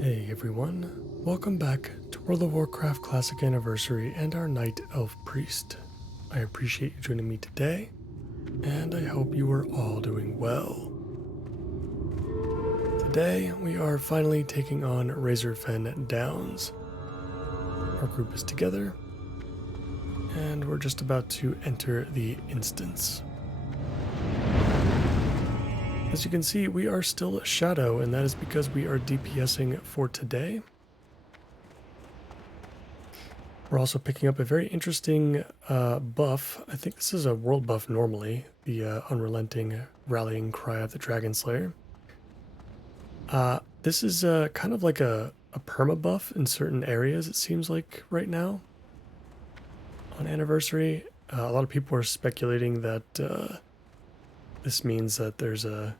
Hey everyone, welcome back to World of Warcraft Classic Anniversary and our Night Elf Priest. I appreciate you joining me today, and I hope you are all doing well. Today we are finally taking on Razorfen Downs. Our group is together, and we're just about to enter the instance. As you can see, we are still Shadow, and that is because we are DPSing for today. We're also picking up a very interesting buff. I think this is a world buff normally, the Unrelenting Rallying Cry of the Dragon Slayer. This is kind of like a perma buff in certain areas, it seems like right now. On Anniversary, a lot of people are speculating that this means that there's a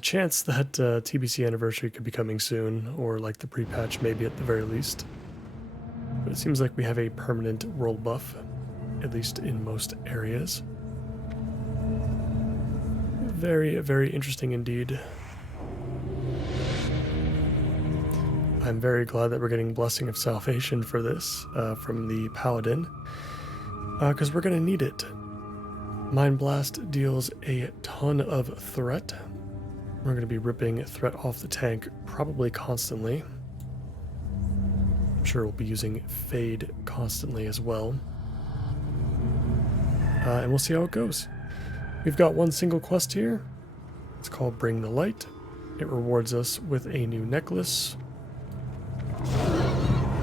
chance that TBC Anniversary could be coming soon, or like the pre-patch maybe at the very least. But it seems like we have a permanent world buff, at least in most areas. Very, very interesting indeed. I'm very glad that we're getting Blessing of Salvation for this from the Paladin, because we're going to need it. Mind Blast deals a ton of threat. We're going to be ripping threat off the tank probably constantly. I'm sure we'll be using Fade constantly as well. And we'll see how it goes. We've got one single quest here. It's called Bring the Light. It rewards us with a new necklace,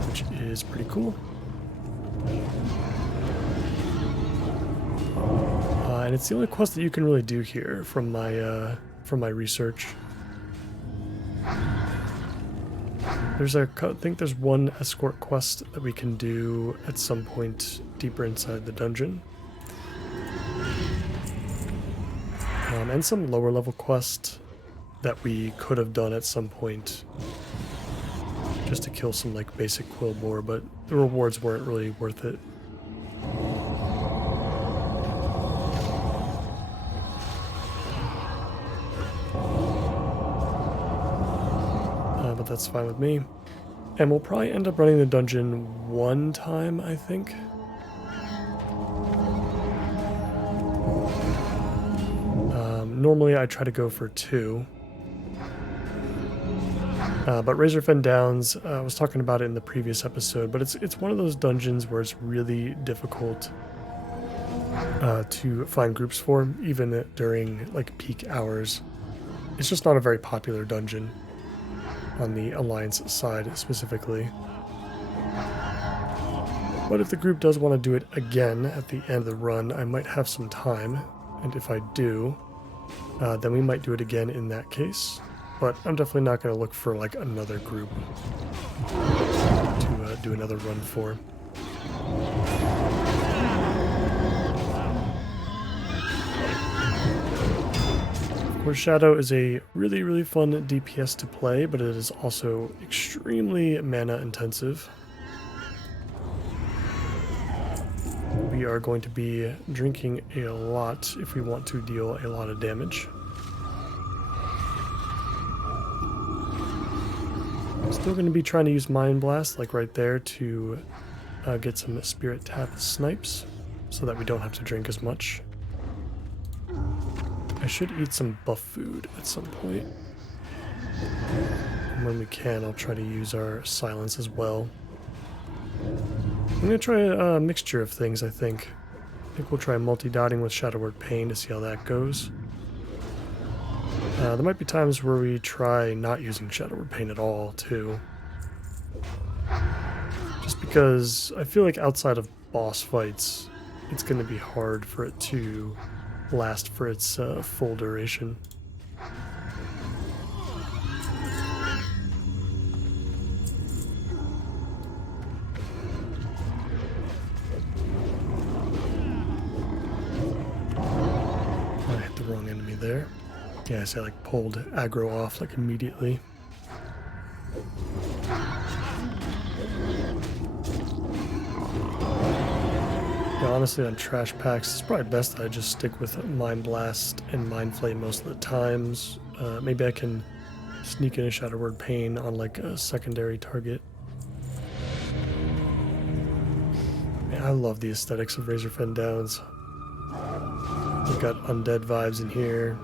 which is pretty cool. And it's the only quest that you can really do here from my research. I think there's one escort quest that we can do at some point deeper inside the dungeon. And some lower level quest that we could have done at some point just to kill some like basic quill boar, but the rewards weren't really worth it. But that's fine with me. And we'll probably end up running the dungeon one time, I think. Normally I try to go for two. But Razorfen Downs, I was talking about it in the previous episode, but it's one of those dungeons where it's really difficult to find groups for, even during like peak hours. It's just not a very popular dungeon on the Alliance side specifically. But if the group does want to do it again at the end of the run, I might have some time, and if I do, then we might do it again in that case. But I'm definitely not going to look for like another group to do another run for. Of course, Shadow is a really, really fun DPS to play, but it is also extremely mana intensive. We are going to be drinking a lot if we want to deal a lot of damage. Still going to be trying to use Mind Blast, like right there, to get some Spirit Tap snipes, so that we don't have to drink as much. I should eat some buff food at some point. And when we can, I'll try to use our silence as well. I'm going to try a mixture of things, I think. I think we'll try multi-dotting with Shadow Word Pain to see how that goes. There might be times where we try not using Shadow Word Pain at all, too. Just because I feel like outside of boss fights, it's going to be hard for it to last for its full duration. I hit the wrong enemy there. Yeah, I say I like pulled aggro off like immediately. Yeah, honestly, on trash packs, it's probably best that I just stick with Mind Blast and Mind Flame most of the times. Maybe I can sneak in a Shadow Word Pain on like a secondary target. Man, I love the aesthetics of Razorfen Downs. We've got undead vibes in here.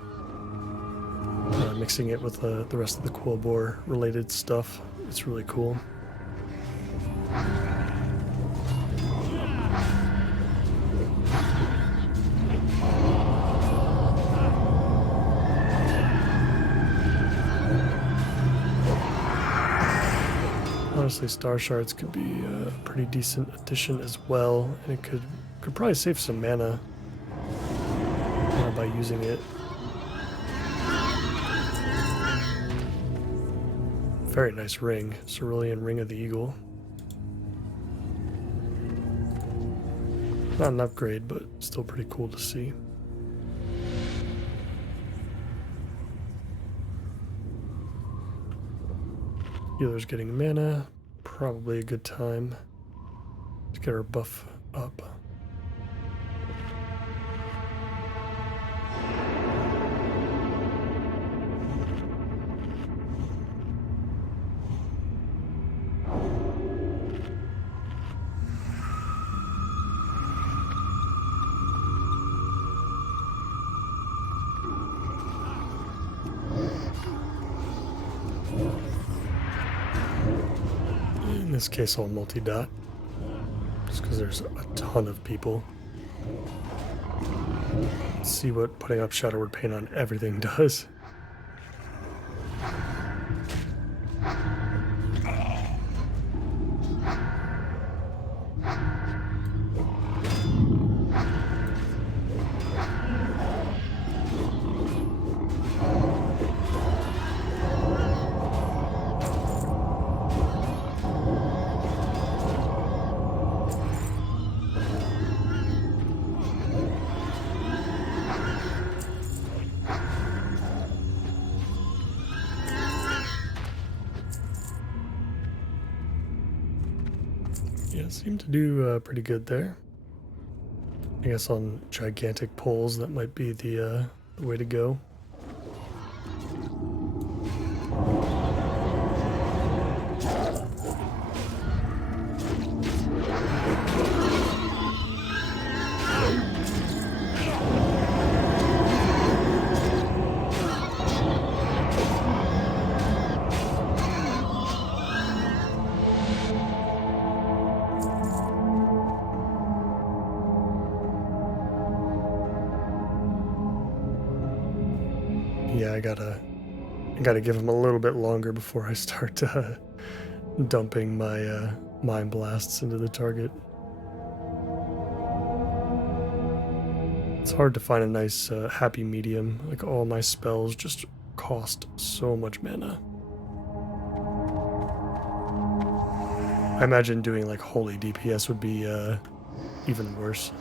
Mixing it with the rest of the Quillbore related stuff. It's really cool. Honestly, Star Shards could be a pretty decent addition as well, and it could probably save some mana by using it. Very nice ring, Cerulean Ring of the Eagle. Not an upgrade, but still pretty cool to see. Healer's getting mana, probably a good time to get our buff up. In this case, I'll multi-dot, just because there's a ton of people. Let's see what putting up Shadow Word Pain on everything does. Yeah, seemed to do pretty good there. I guess on gigantic poles, that might be the way to go. Yeah, I gotta give him a little bit longer before I start dumping my Mind Blasts into the target. It's hard to find a nice happy medium. Like, all my spells just cost so much mana. I imagine doing like holy DPS would be even worse.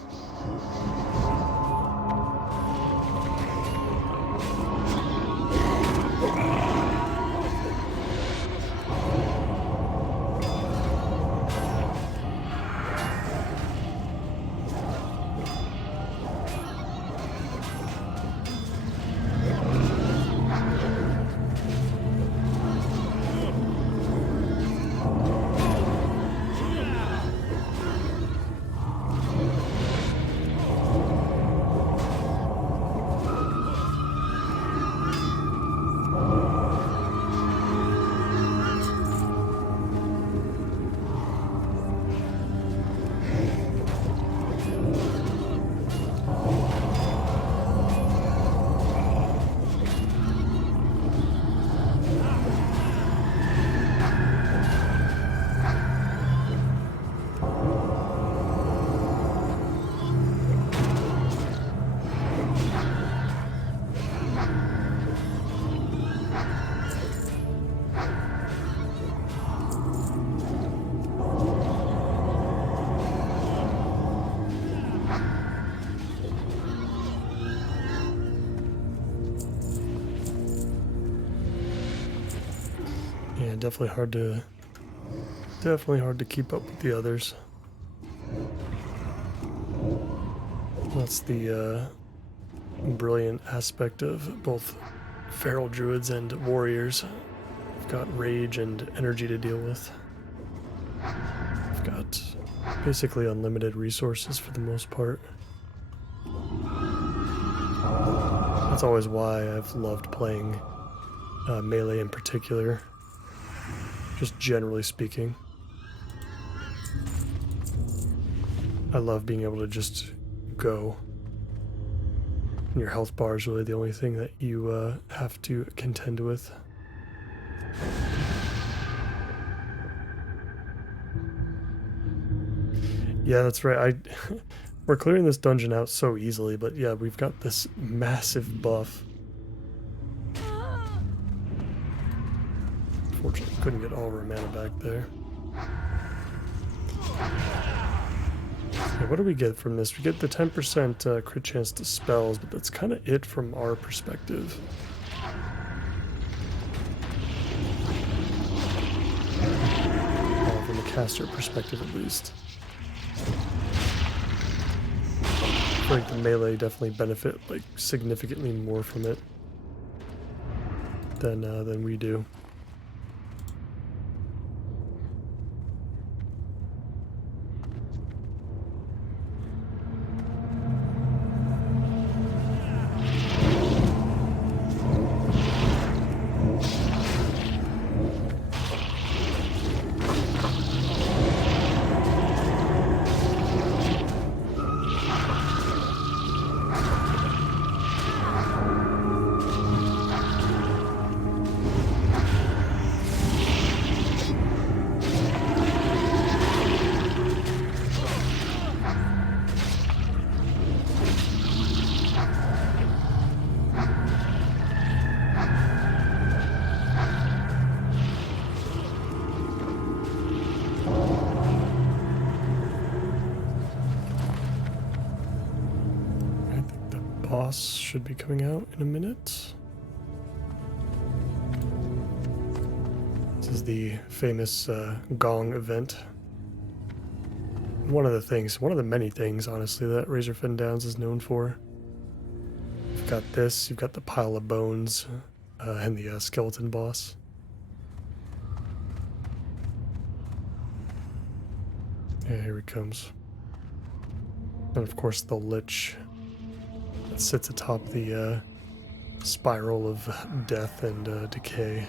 Yeah, definitely hard to keep up with the others. That's the brilliant aspect of both feral druids and warriors. I've got rage and energy to deal with. I've got basically unlimited resources for the most part. That's always why I've loved playing melee in particular, just generally speaking. I love being able to just go. And your health bar is really the only thing that you have to contend with. Yeah, that's right. We're clearing this dungeon out so easily, but yeah, we've got this massive buff. Unfortunately, couldn't get all of our mana back there. Yeah, what do we get from this? We get the 10% crit chance to spells, but that's kind of it from our perspective. From the caster perspective, at least. I feel like the melee definitely benefit like significantly more from it than we do. Boss should be coming out in a minute. This is the famous gong event. One of the many things, honestly, that Razorfen Downs is known for. You've got this, you've got the pile of bones, and the skeleton boss. Yeah, here he comes. And of course the Lich that sits atop the spiral of death and decay.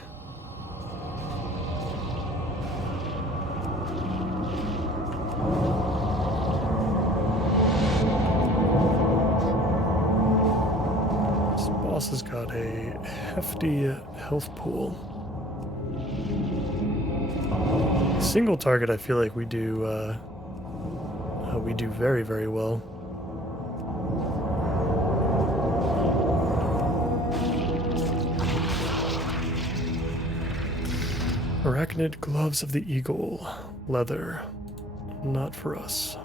This boss has got a hefty health pool. Single target, I feel like we do very, very well. Arachnid gloves of the eagle, leather, not for us.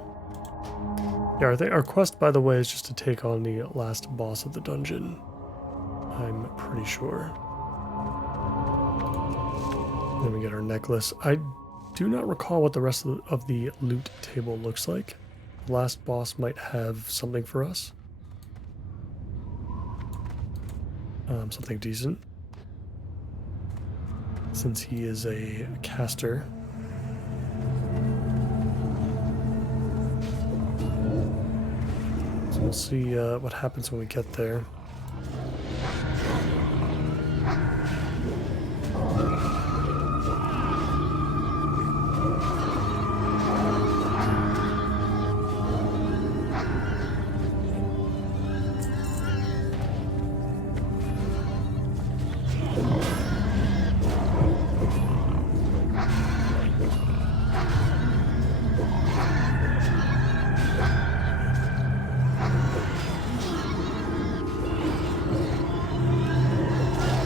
Yeah, our quest, by the way, is just to take on the last boss of the dungeon. I'm pretty sure. Then we get our necklace. I do not recall what the rest of the loot table looks like. The last boss might have something for us. Something decent. Since he is a caster. So we'll see what happens when we get there.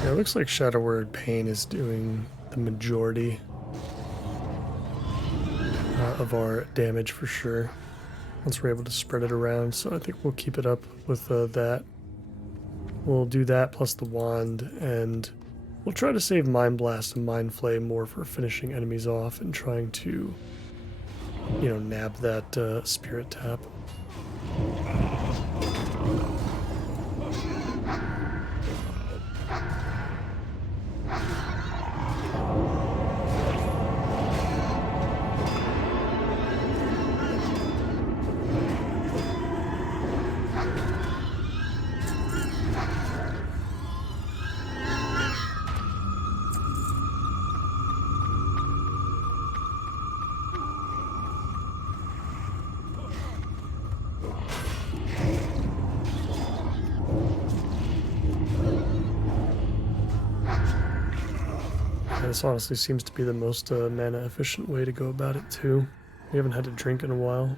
It looks like Shadow Word Pain is doing the majority of our damage for sure, once we're able to spread it around, so I think we'll keep it up with that. We'll do that plus the wand, and we'll try to save Mind Blast and Mind Flame more for finishing enemies off and trying to, you know, nab that spirit tap. Yeah, this honestly seems to be the most mana efficient way to go about it too. We haven't had to drink in a while.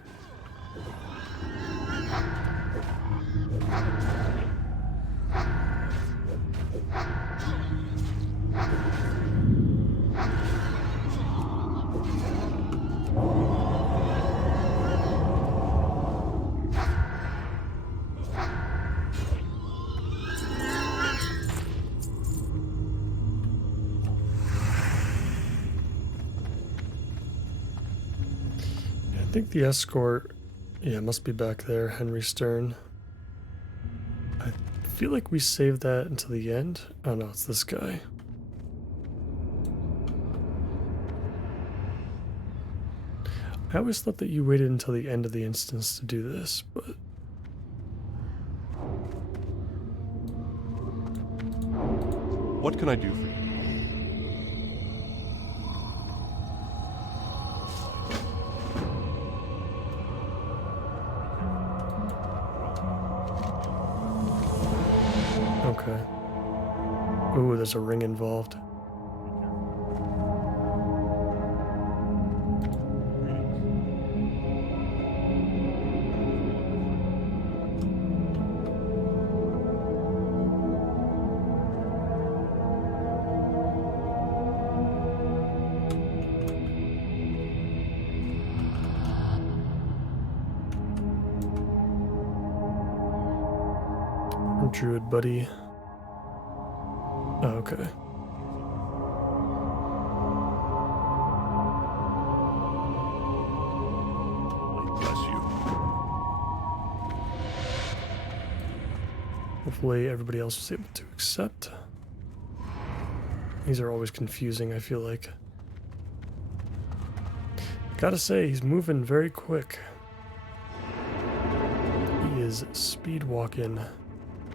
I think the escort, yeah, must be back there, Henry Stern. I feel like we saved that until the end. Oh no, it's this guy. I always thought that you waited until the end of the instance to do this, but... What can I do for you? Okay. Ooh, there's a ring involved. Druid buddy. Oh, okay. Bless you. Hopefully everybody else was able to accept. These are always confusing, I feel like. Gotta say, he's moving very quick. He is speed walking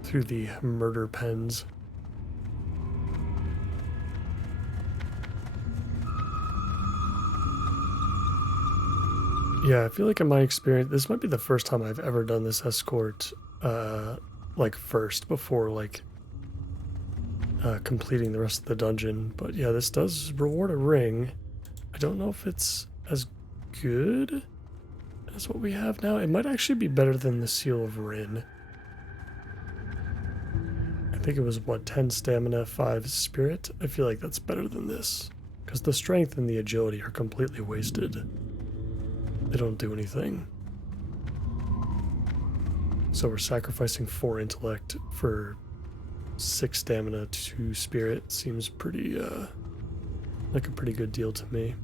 through the murder pens. Yeah, I feel like in my experience, this might be the first time I've ever done this escort, like first before like completing the rest of the dungeon. But yeah, this does reward a ring. I don't know if it's as good as what we have now. It might actually be better than the Seal of Rin. I think it was, what, 10 stamina, 5 spirit? I feel like that's better than this. Because the strength and the agility are completely wasted. They don't do anything. So we're sacrificing 4 intellect for 6 stamina, 2 spirit. Seems pretty, like a pretty good deal to me.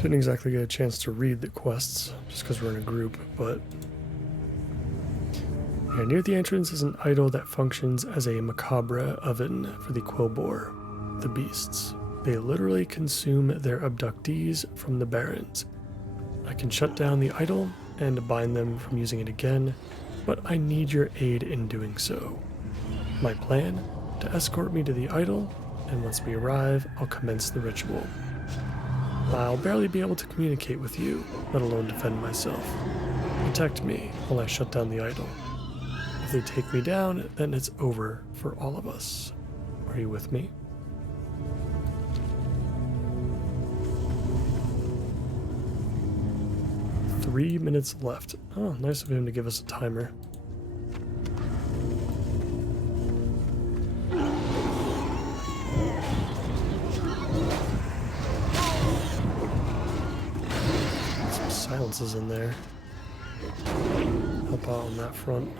Didn't exactly get a chance to read the quests, just because we're in a group, but... Yeah, near the entrance is an idol that functions as a macabre oven for the Quillbore, the beasts. They literally consume their abductees from the barrens. I can shut down the idol and bind them from using it again, but I need your aid in doing so. My plan? To escort me to the idol, and once we arrive, I'll commence the ritual. I'll barely be able to communicate with you, let alone defend myself. Protect me while I shut down the idol. If they take me down, then it's over for all of us. Are you with me? Three minutes left. Oh, nice of him to give us a timer. Silences in there. Help out on that front.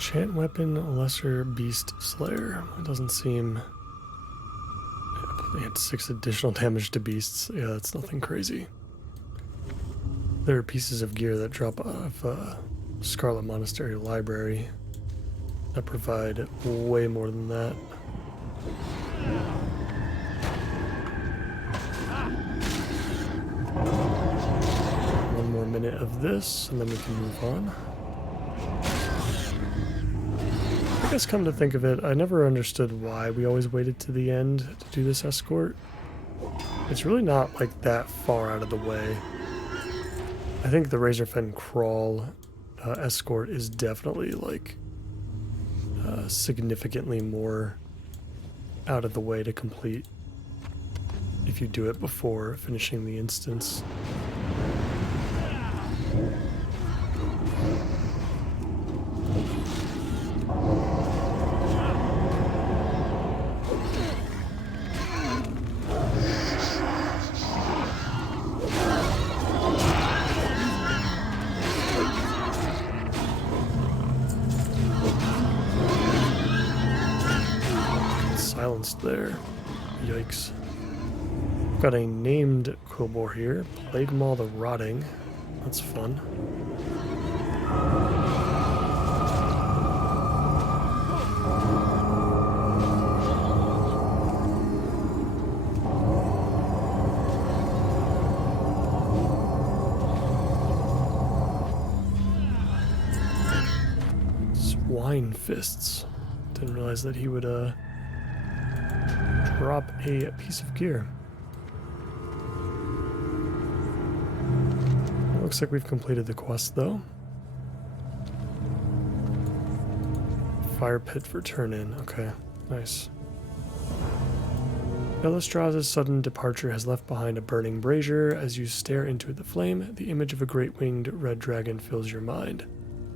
Enchant weapon, lesser beast slayer. It doesn't seem. They had 6 additional damage to beasts. Yeah, that's nothing crazy. There are pieces of gear that drop out of Scarlet Monastery Library that provide way more than that. One more minute of this, and then we can move on. I guess come to think of it, I never understood why we always waited to the end to do this escort. It's really not like that far out of the way. I think the Razorfen crawl escort is definitely like significantly more out of the way to complete if you do it before finishing the instance. Silenced there. Yikes. Got a named Quillbore here. Plague Maw the Rotting. That's fun. Swine Fists. Didn't realize that he would drop a piece of gear. Looks like we've completed the quest though. Fire pit for turn in. Okay, nice. Elistraz's sudden departure has left behind a burning brazier. As you stare into the flame, the image of a great winged red dragon fills your mind.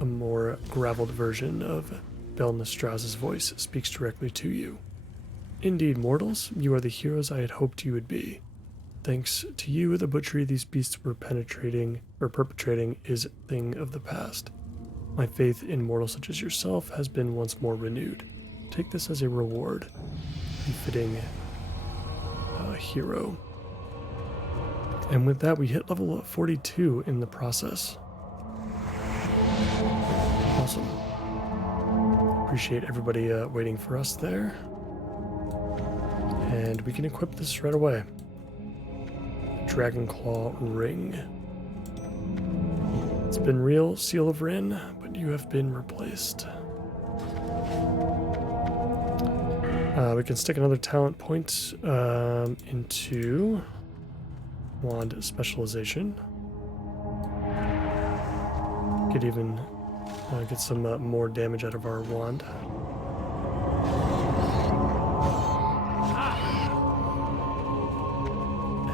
A more graveled version of Belnestraz's voice speaks directly to you. Indeed, mortals, you are the heroes I had hoped you would be. Thanks to you, the butchery these beasts were perpetrating is a thing of the past. My faith in mortals such as yourself has been once more renewed. Take this as a reward, befitting a hero. And with that, we hit level 42 in the process. Awesome. Appreciate everybody waiting for us there. And we can equip this right away. Dragon Claw Ring. It's been real, Seal of Rin, but you have been replaced. We can stick another talent point into Wand Specialization. Could even get some more damage out of our wand.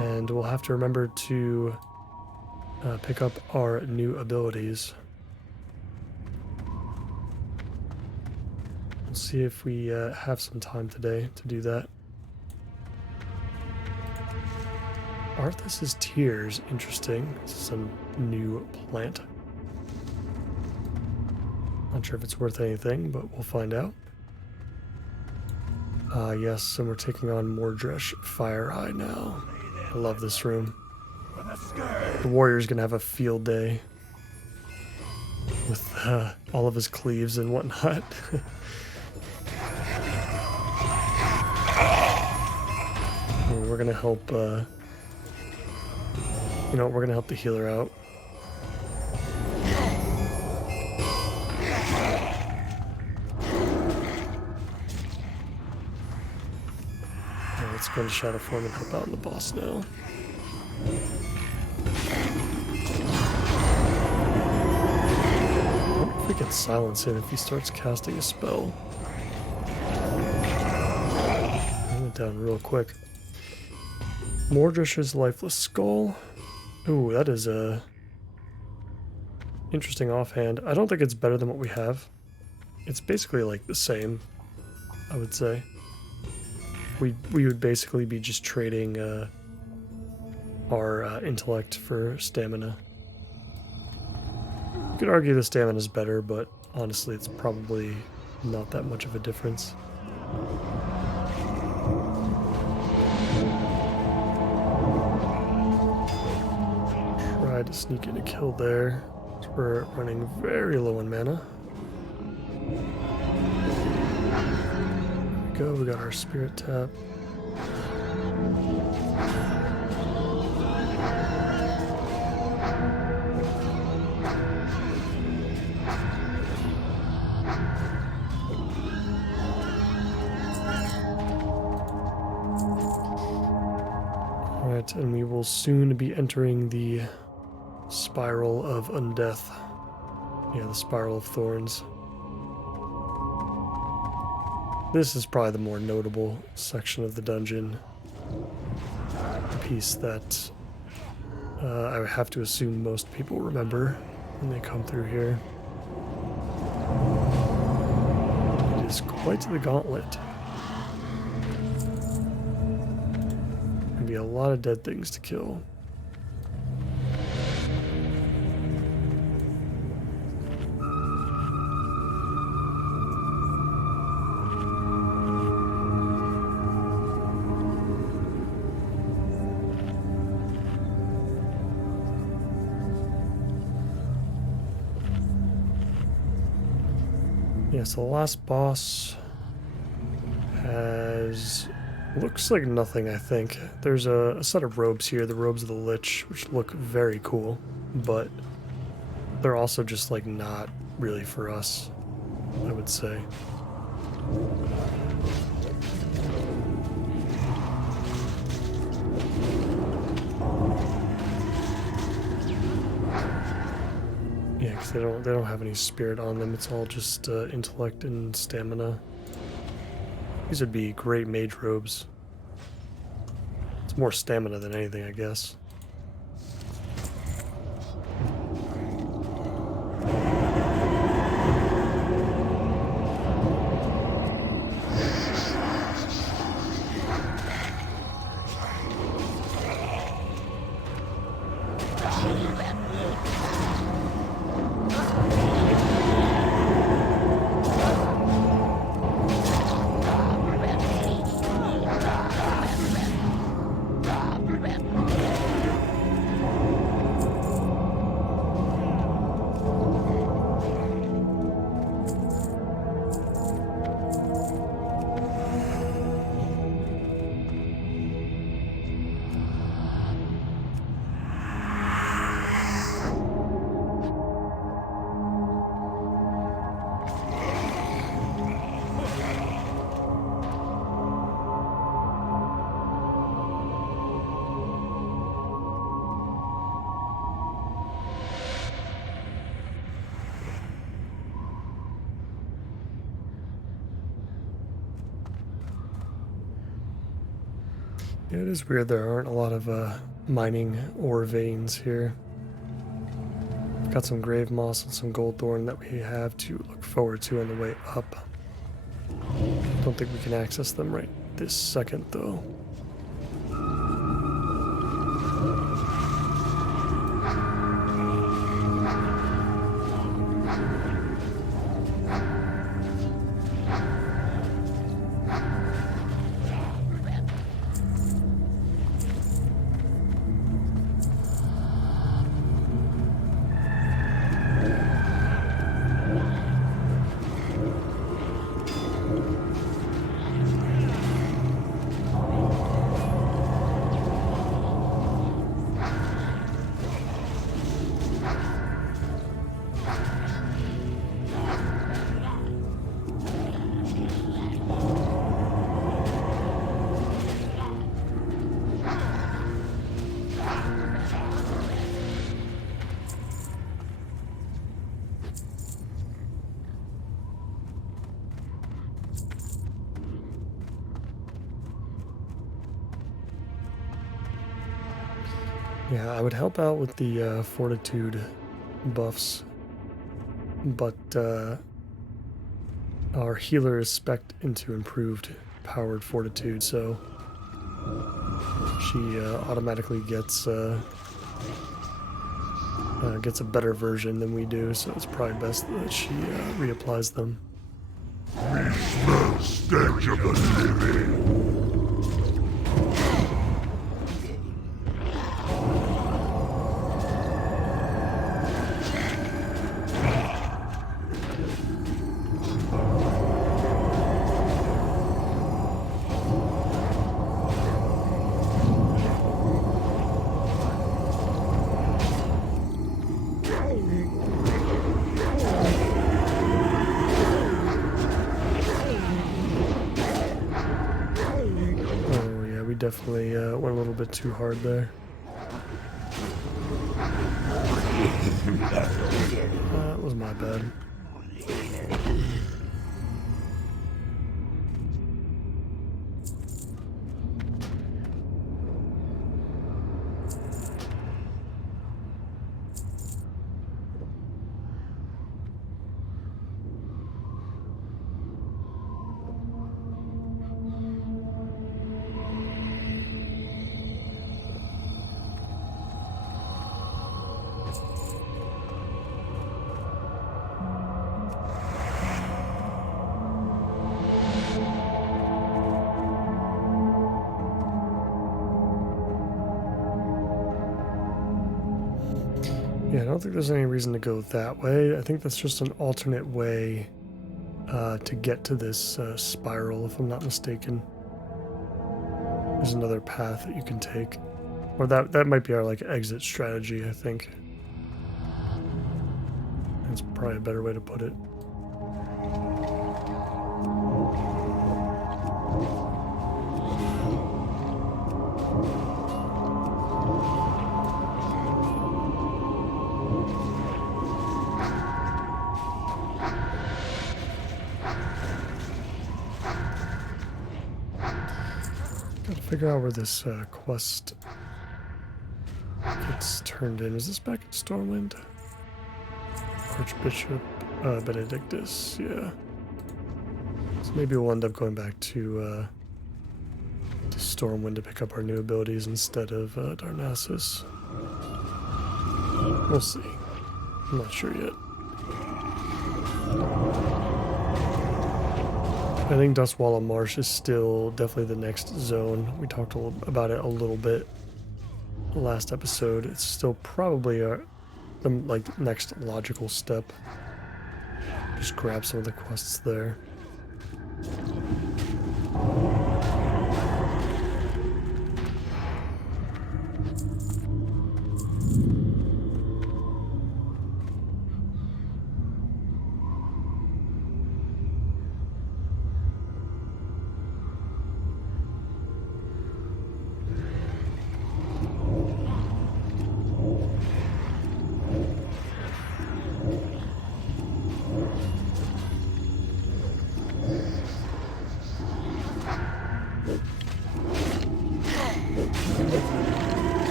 And we'll have to remember to pick up our new abilities. We'll see if we have some time today to do that. Arthas's Tears, interesting. This is a new plant. Not sure if it's worth anything, but we'll find out. Yes, and we're taking on Mordresh Fire Eye now. I love this room. The warrior's gonna have a field day with all of his cleaves and whatnot. We're gonna help. We're gonna help the healer out. Let's go to Shadow Form and help out the boss now. I wonder if we can silence him if he starts casting a spell. I went down real quick. Mordresh's Lifeless Skull. Ooh, that is a interesting offhand. I don't think it's better than what we have. It's basically like the same, I would say. We would basically be just trading our intellect for stamina. You could argue the stamina is better, but honestly, it's probably not that much of a difference. Tried to sneak in a kill there. We're running very low on mana. There we go, we got our spirit tap. Alright, and we will soon be entering the Spiral of Undeath. Yeah, the Spiral of Thorns. This is probably the more notable section of the dungeon. The piece that I would have to assume most people remember when they come through here. It is quite the gauntlet. Gonna be a lot of dead things to kill. Yeah, so the last boss looks like nothing, I think. There's a set of robes here, the robes of the Lich, which look very cool, but they're also just like not really for us, I would say. Yeah, because they don't have any spirit on them. It's all just intellect and stamina. These would be great mage robes. It's more stamina than anything, I guess. Yeah, it is weird there aren't a lot of mining ore veins here. We've got some grave moss and some gold thorn that we have to look forward to on the way up. Don't think we can access them right this second though. Yeah, I would help out with the fortitude buffs, but our healer is spec'd into improved powered fortitude, so she automatically gets gets a better version than we do, so it's probably best that she reapplies them. We smell stench of the living. Definitely went a little bit too hard there. That was my bad. Yeah, I don't think there's any reason to go that way. I think that's just an alternate way to get to this spiral, if I'm not mistaken. There's another path that you can take. Or that might be our like exit strategy, I think. That's probably a better way to put it. Figure out where this quest gets turned in. Is this back in Stormwind? Archbishop Benedictus, yeah. So maybe we'll end up going back to Stormwind to pick up our new abilities instead of Narcissus. We'll see. I'm not sure yet. I think Dustwalla Marsh is still definitely the next zone. We talked about it a little bit last episode. It's still probably the next logical step. Just grab some of the quests there.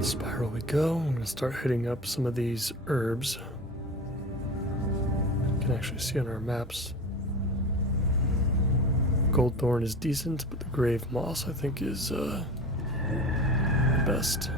Spiral we go. I'm going to start hitting up some of these herbs. You can actually see on our maps. Goldthorn is decent, but the Grave Moss I think is best.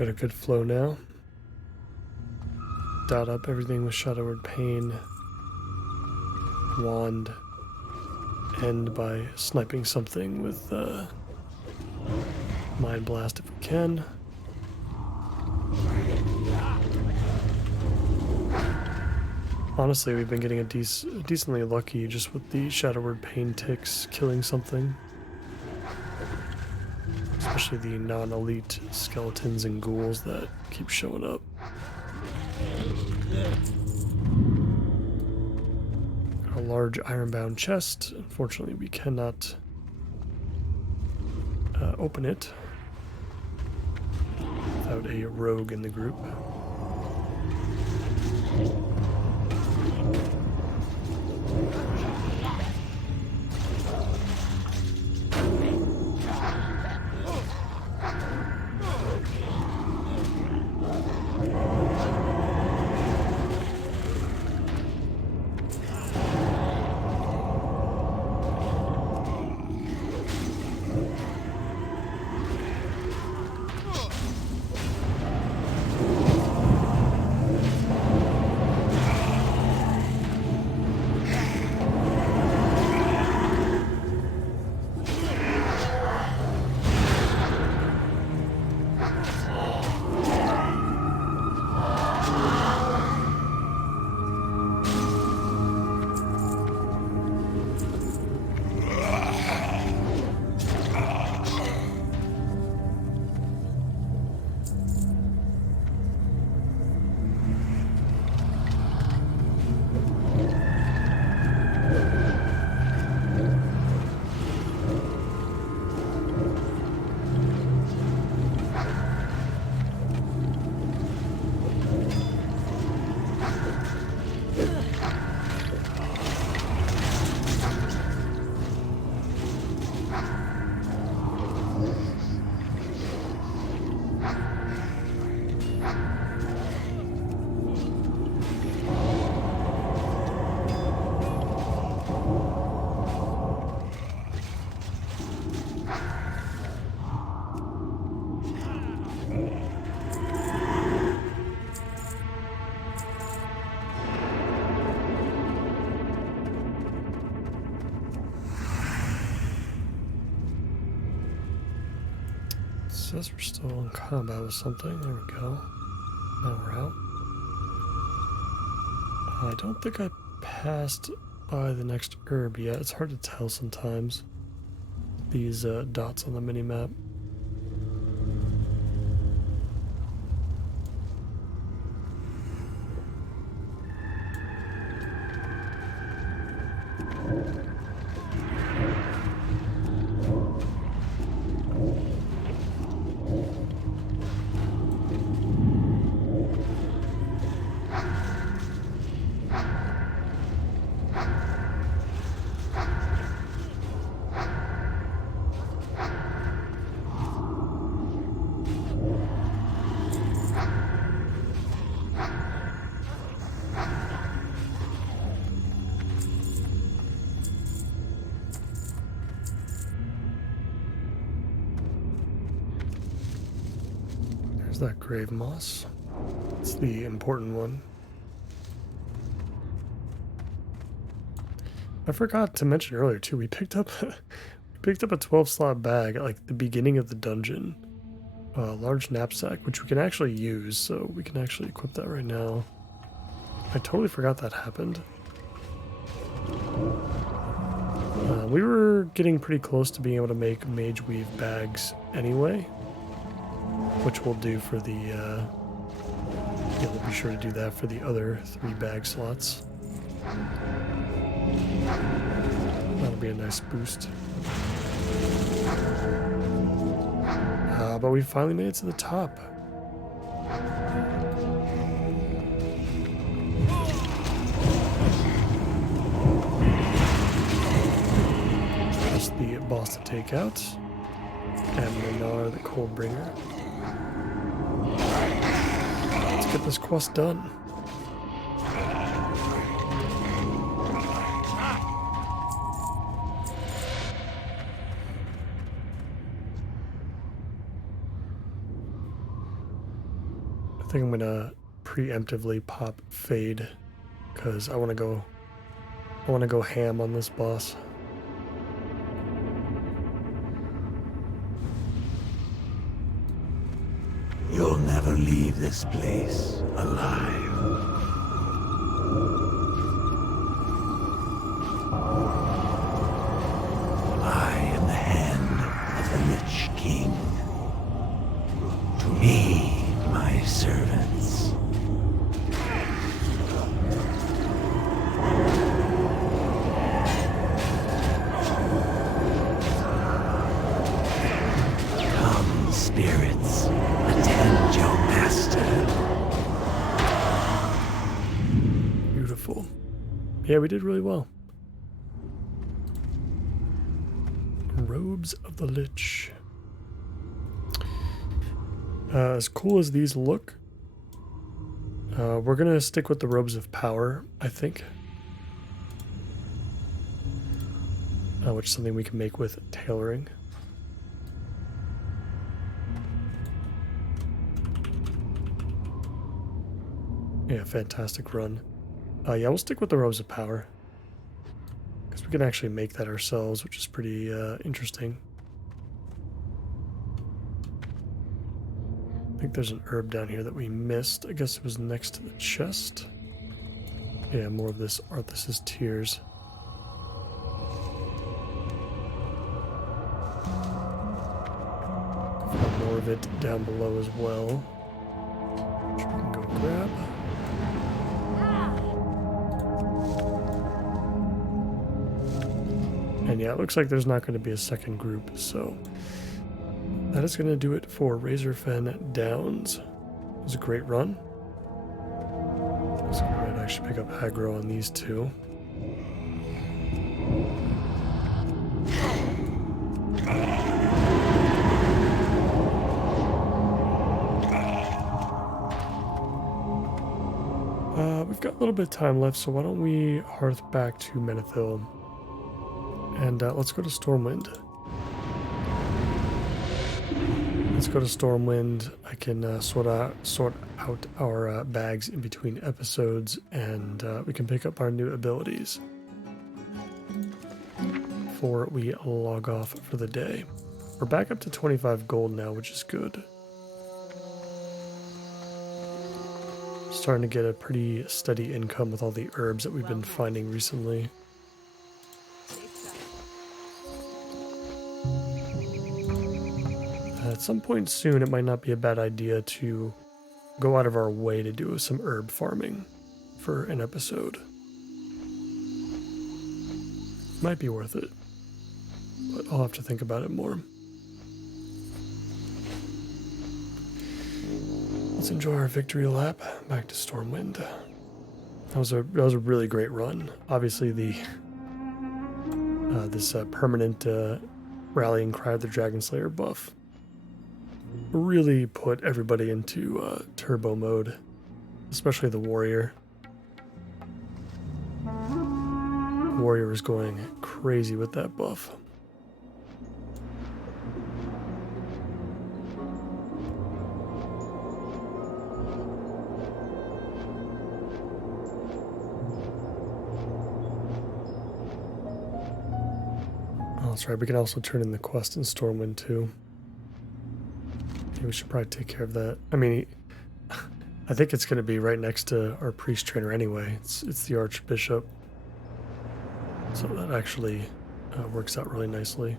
got a good flow now. Dot up everything with Shadow Word Pain. Wand. End by sniping something with Mind Blast if we can. Honestly, we've been getting decently lucky just with the Shadow Word Pain ticks killing something. Especially the non-elite skeletons and ghouls that keep showing up. Got a large ironbound chest. Unfortunately, we cannot open it without a rogue in the group. Says we're still in combat with something. There we go. Now we're out. I don't think I passed by the next herb yet. It's hard to tell sometimes. These dots on the minimap. That grave moss. It's the important one. I forgot to mention earlier too, we picked up a 12-slot bag at like the beginning of the dungeon. A large knapsack, which we can actually use, so we can actually equip that right now. I totally forgot that happened. We were getting pretty close to being able to make mage weave bags anyway. Which we'll do for the, yeah, we'll be sure to do that for the other 3 bag slots. That'll be a nice boost. But we finally made it to the top. Just the boss to take out. And Minar, the Coldbringer. Let's get this quest done. think I'm gonna preemptively pop Fade because I want to go ham on this boss. You'll never leave this place alive. I am the hand of the Lich King. To me, my servants. Come, spirits, attend your master. Beautiful. Yeah, we did really well. Robes of the Lich. As cool as these look, we're gonna stick with the Robes of Power, I think. Which is something we can make with Tailoring. Yeah, fantastic run. Yeah, we'll stick with the Robes of Power. Because we can actually make that ourselves, which is pretty interesting. I think there's an herb down here that we missed. I guess it was next to the chest. Yeah, more of this Arthas's Tears. Got more of it down below as well, which we can go grab. And yeah, it looks like there's not going to be a second group, so that is going to do it for Razorfen Downs. It was a great run. Let's go ahead and actually pick up aggro on these two. We've got a little bit of time left, so why don't we hearth back to Menethil. And let's go to Stormwind. Let's go to Stormwind. I can sort out our bags in between episodes, and we can pick up our new abilities before we log off for the day. We're back up to 25 gold now, which is good. Starting to get a pretty steady income with all the herbs that we've been finding recently. At some point soon, it might not be a bad idea to go out of our way to do some herb farming for an episode. Might be worth it, but I'll have to think about it more. Let's enjoy our victory lap back to Stormwind. That was a really great run. Obviously, the this permanent rallying cry of the Dragon Slayer buff really put everybody into turbo mode, especially the warrior. The warrior was going crazy with that buff. Oh, that's right, we can also turn in the quest in Stormwind too. Yeah, we should probably take care of that. I mean, I think it's going to be right next to our priest trainer anyway. It's the Archbishop. So that actually works out really nicely.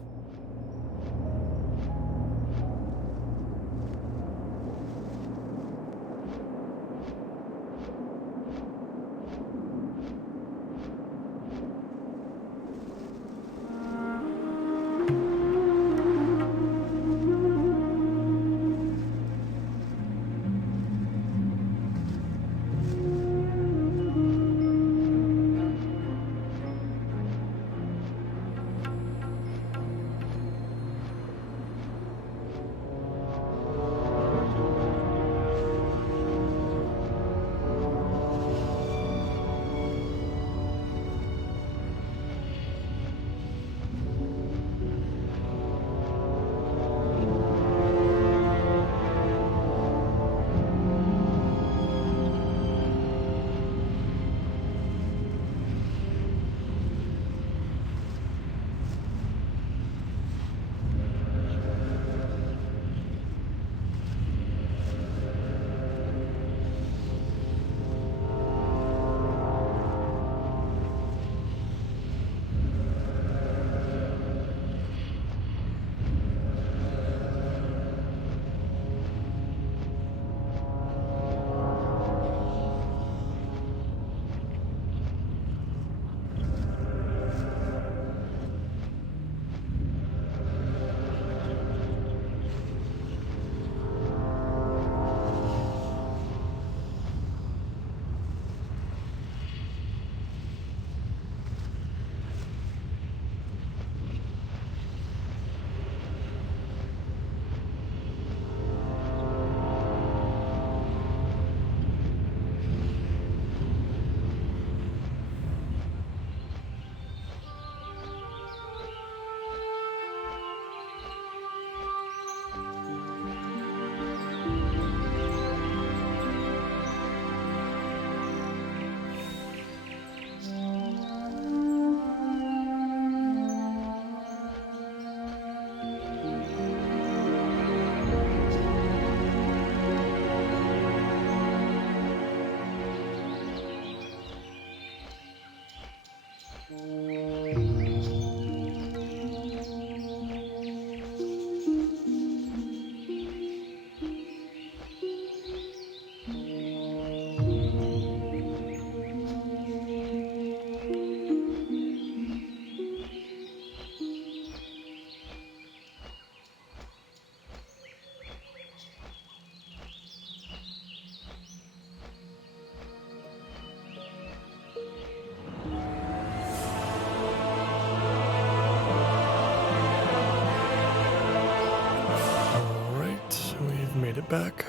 back.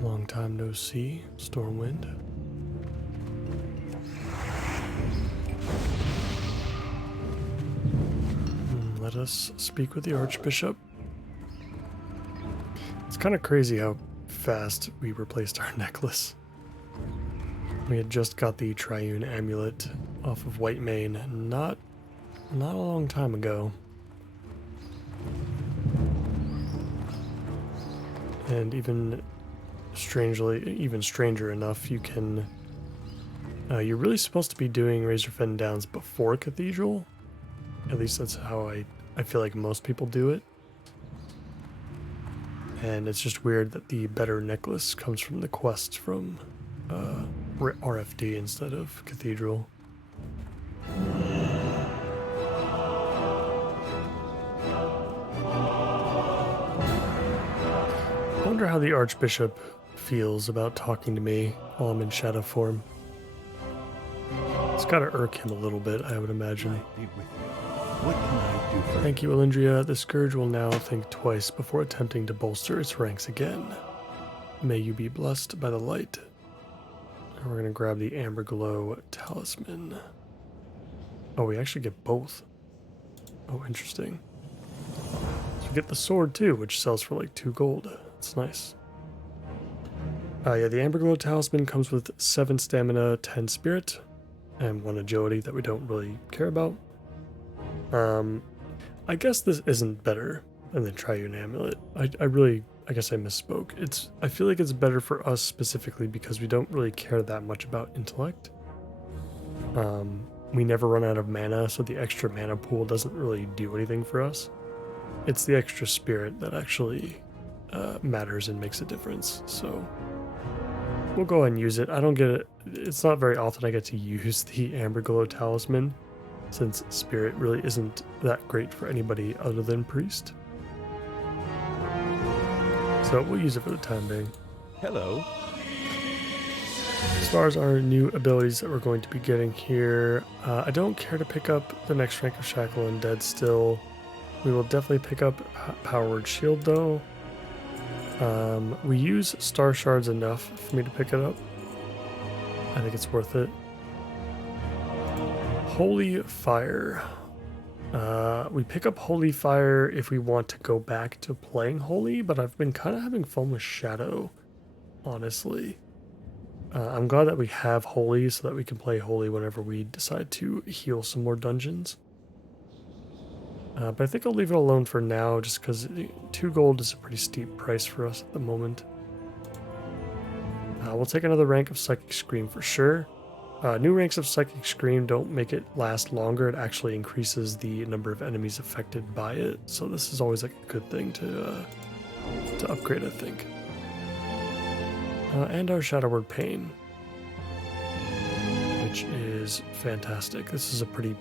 Long time no see, Stormwind. Let us speak with the Archbishop. It's kind of crazy how fast we replaced our necklace. We had just got the Triune Amulet off of Whitemane not a long time ago. And even stranger enough, you can you're really supposed to be doing Razorfen downs before Cathedral. At least that's how I feel like most people do it. And it's just weird that the better necklace comes from the quest from RFD instead of Cathedral. I wonder how the Archbishop feels about talking to me while I'm in shadow form. It's gotta irk him a little bit, I would imagine. What can I do for Thank you, Elendria. The Scourge will now think twice before attempting to bolster its ranks again. May you be blessed by the light. And we're gonna grab the Amber Glow Talisman. Oh, we actually get both. Oh, interesting. So we get the sword too, which sells for like 2 gold. It's nice. Yeah, the Amber Glow Talisman comes with 7 stamina, 10 spirit, and 1 agility that we don't really care about. I guess this isn't better than the Triune Amulet. I guess I misspoke. I feel like it's better for us specifically because we don't really care that much about intellect. We never run out of mana, so the extra mana pool doesn't really do anything for us. It's the extra spirit that actually matters and makes a difference. So we'll go ahead and use it. I don't get it. It's not very often I get to use the Amber Glow Talisman, since spirit really isn't that great for anybody other than priest. So we'll use it for the time being. Hello. As far as our new abilities that we're going to be getting here, I don't care to pick up the next rank of Shackle and Dead still. We will definitely pick up Power Word Shield though. We use Star Shards enough for me to pick it up. I think it's worth it. Holy Fire. We pick up Holy Fire if we want to go back to playing Holy, but I've been kind of having fun with Shadow, honestly. I'm glad that we have Holy so that we can play Holy whenever we decide to heal some more dungeons. But I think I'll leave it alone for now just because 2 gold is a pretty steep price for us at the moment. We'll take another rank of Psychic Scream for sure. New ranks of Psychic Scream don't make it last longer. It actually increases the number of enemies affected by it. So this is always like a good thing to upgrade, I think. And our Shadow Word Pain, which is fantastic. This is a pretty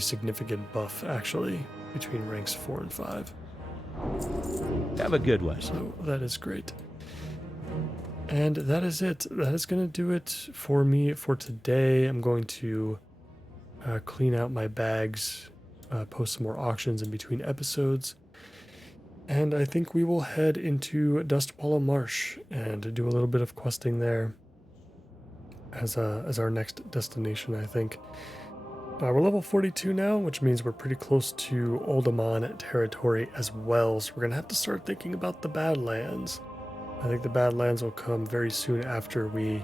significant buff actually between ranks 4 and 5. Have a good one. So that is great. And that is it. That is going to do it for me for today. I'm going to clean out my bags, post some more auctions in between episodes. And I think we will head into Dustwallow Marsh and do a little bit of questing there as our next destination, I think. We're level 42 now, which means we're pretty close to Oldamon territory as well. So we're going to have to start thinking about the Badlands. I think the Badlands will come very soon after we,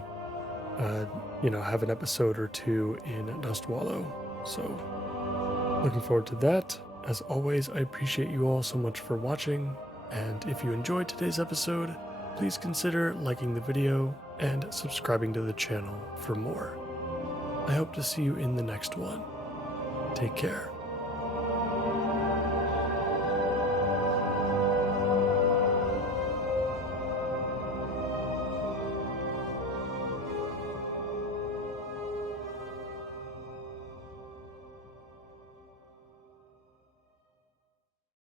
have an episode or 2 in Dustwallow. So, looking forward to that. As always, I appreciate you all so much for watching. And if you enjoyed today's episode, please consider liking the video and subscribing to the channel for more. I hope to see you in the next one. Take care.